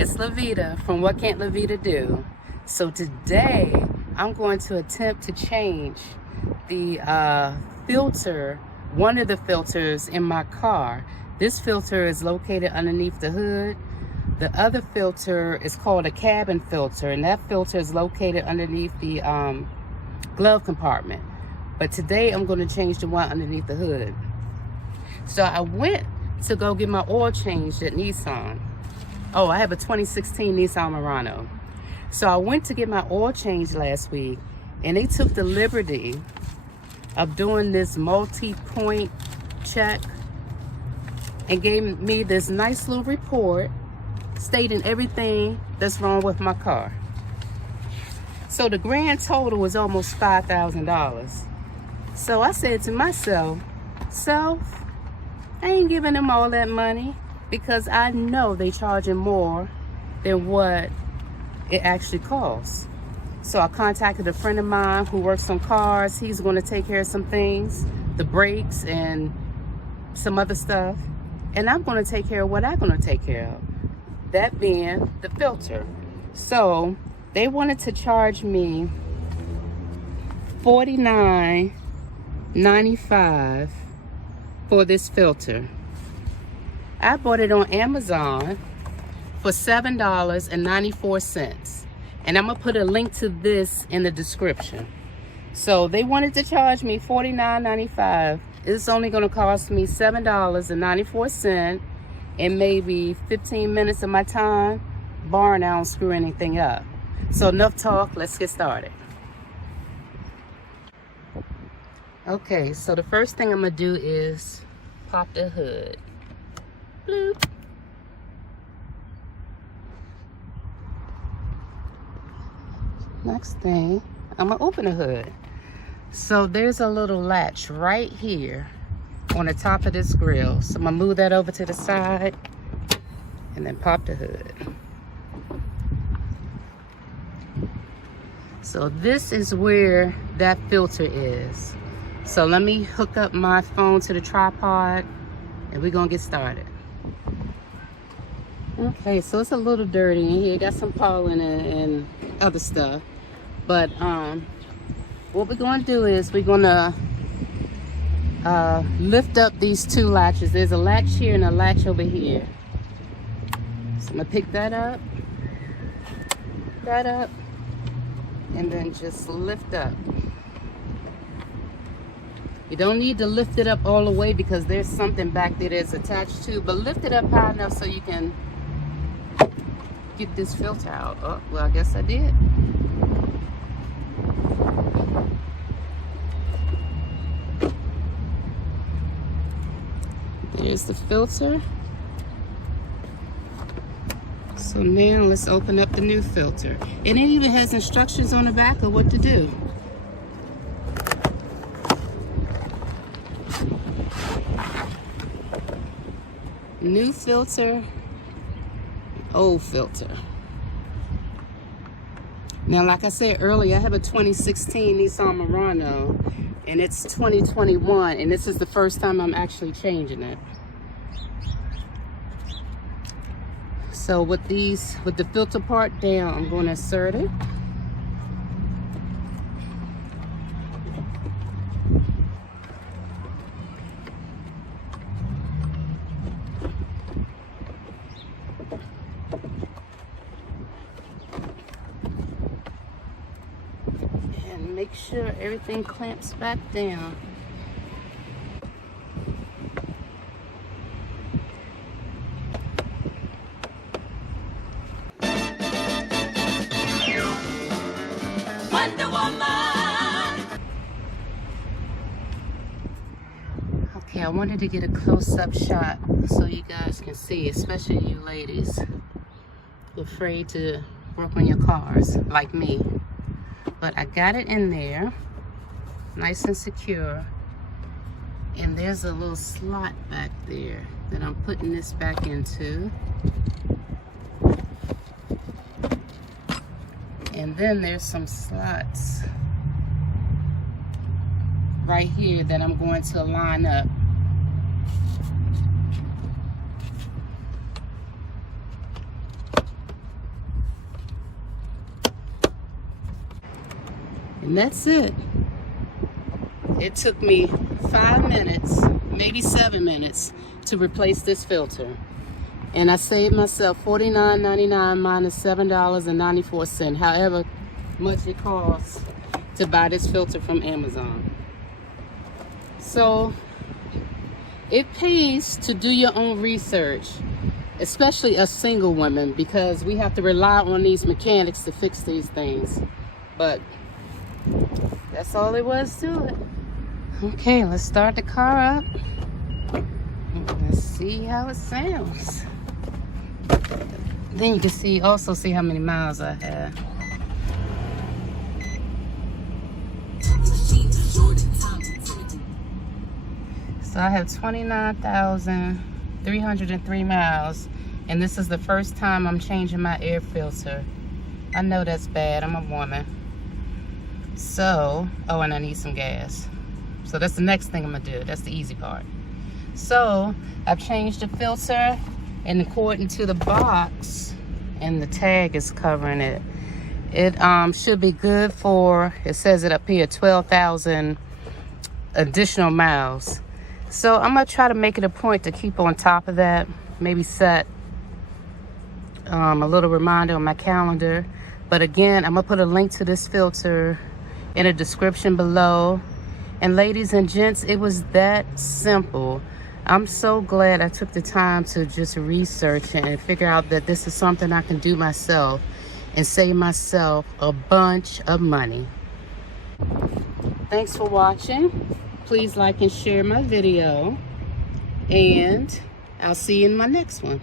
It's LaVeeda from What Can't LaVeeda Do. So today I'm going to attempt to change the filter, one of the filters in my car. This filter is located underneath the hood. The other filter is called a cabin filter, and that filter is located underneath the glove compartment. But today I'm going to change the one underneath the hood. So I went to go get my oil changed at Nissan. Oh, I have a 2016 Nissan Murano. So I went to get my oil changed last week, and they took the liberty of doing this multi-point check and gave me this nice little report stating everything that's wrong with my car. So the grand total was almost $5,000. So I said to myself, I ain't giving them all that money because I know they charging more than what it actually costs. So I contacted a friend of mine who works on cars. He's going to take care of some things, the brakes and some other stuff. And I'm going to take care of what I'm going to take care of, that being the filter. So they wanted to charge me $49.95 for this filter. I bought it on Amazon for $7.94. And I'm gonna put a link to this in the description. So they wanted to charge me $49.95. It's only gonna cost me $7.94 and maybe 15 minutes of my time, barring I don't screw anything up. So enough talk, let's get started. Okay, so the first thing I'm gonna do is pop the hood. Bloop. Next thing, I'm gonna open the hood. So there's a little latch right here on the top of this grill. So I'm gonna move that over to the side and then pop the hood. So this is where that filter is. So let me hook up my phone to the tripod and we're gonna get started. Okay, so it's a little dirty in here. Got some pollen and other stuff. But what we're gonna do is we're gonna lift up these two latches. There's a latch here and a latch over here. So I'm gonna pick that up, and then just lift up. You don't need to lift it up all the way because there's something back there that's attached to, but lift it up high enough so you can get this filter out. Oh, well, I guess I did. There's the filter. So now let's open up the new filter. And it even has instructions on the back of what to do. New filter, old filter. Now, like I said earlier, I have a 2016 Nissan Murano, and it's 2021, and this is the first time I'm actually changing it. So with the filter part down, I'm going to insert it. Make sure everything clamps back down. Wonder Woman. Okay, I wanted to get a close-up shot so you guys can see, especially you ladies who are afraid to work on your cars like me. But I got it in there, nice and secure. And there's a little slot back there that I'm putting this back into. And then there's some slots right here that I'm going to line up. And that's it. It took me 5 minutes, maybe 7 minutes, to replace this filter. And I saved myself $49.99 minus $7.94, however much it costs to buy this filter from Amazon. So it pays to do your own research, especially us single women, because we have to rely on these mechanics to fix these things. But that's all there was to it. Okay, let's start the car up. Let's see how it sounds. Then you can also see how many miles I have. So I have 29,303 miles, and this is the first time I'm changing my air filter. I know that's bad, I'm a woman. So, oh, and I need some gas. So that's the next thing I'm gonna do. That's the easy part. So I've changed the filter, and according to the box, and the tag is covering it, it should be good for, it says it up here, 12,000 additional miles. So I'm gonna try to make it a point to keep on top of that. Maybe set a little reminder on my calendar. But again, I'm gonna put a link to this filter in a description below. And ladies and gents, it was that simple. I'm so glad I took the time to just research it and figure out that this is something I can do myself and save myself a bunch of money. Thanks for watching. Please like and share my video, and I'll see you in my next one.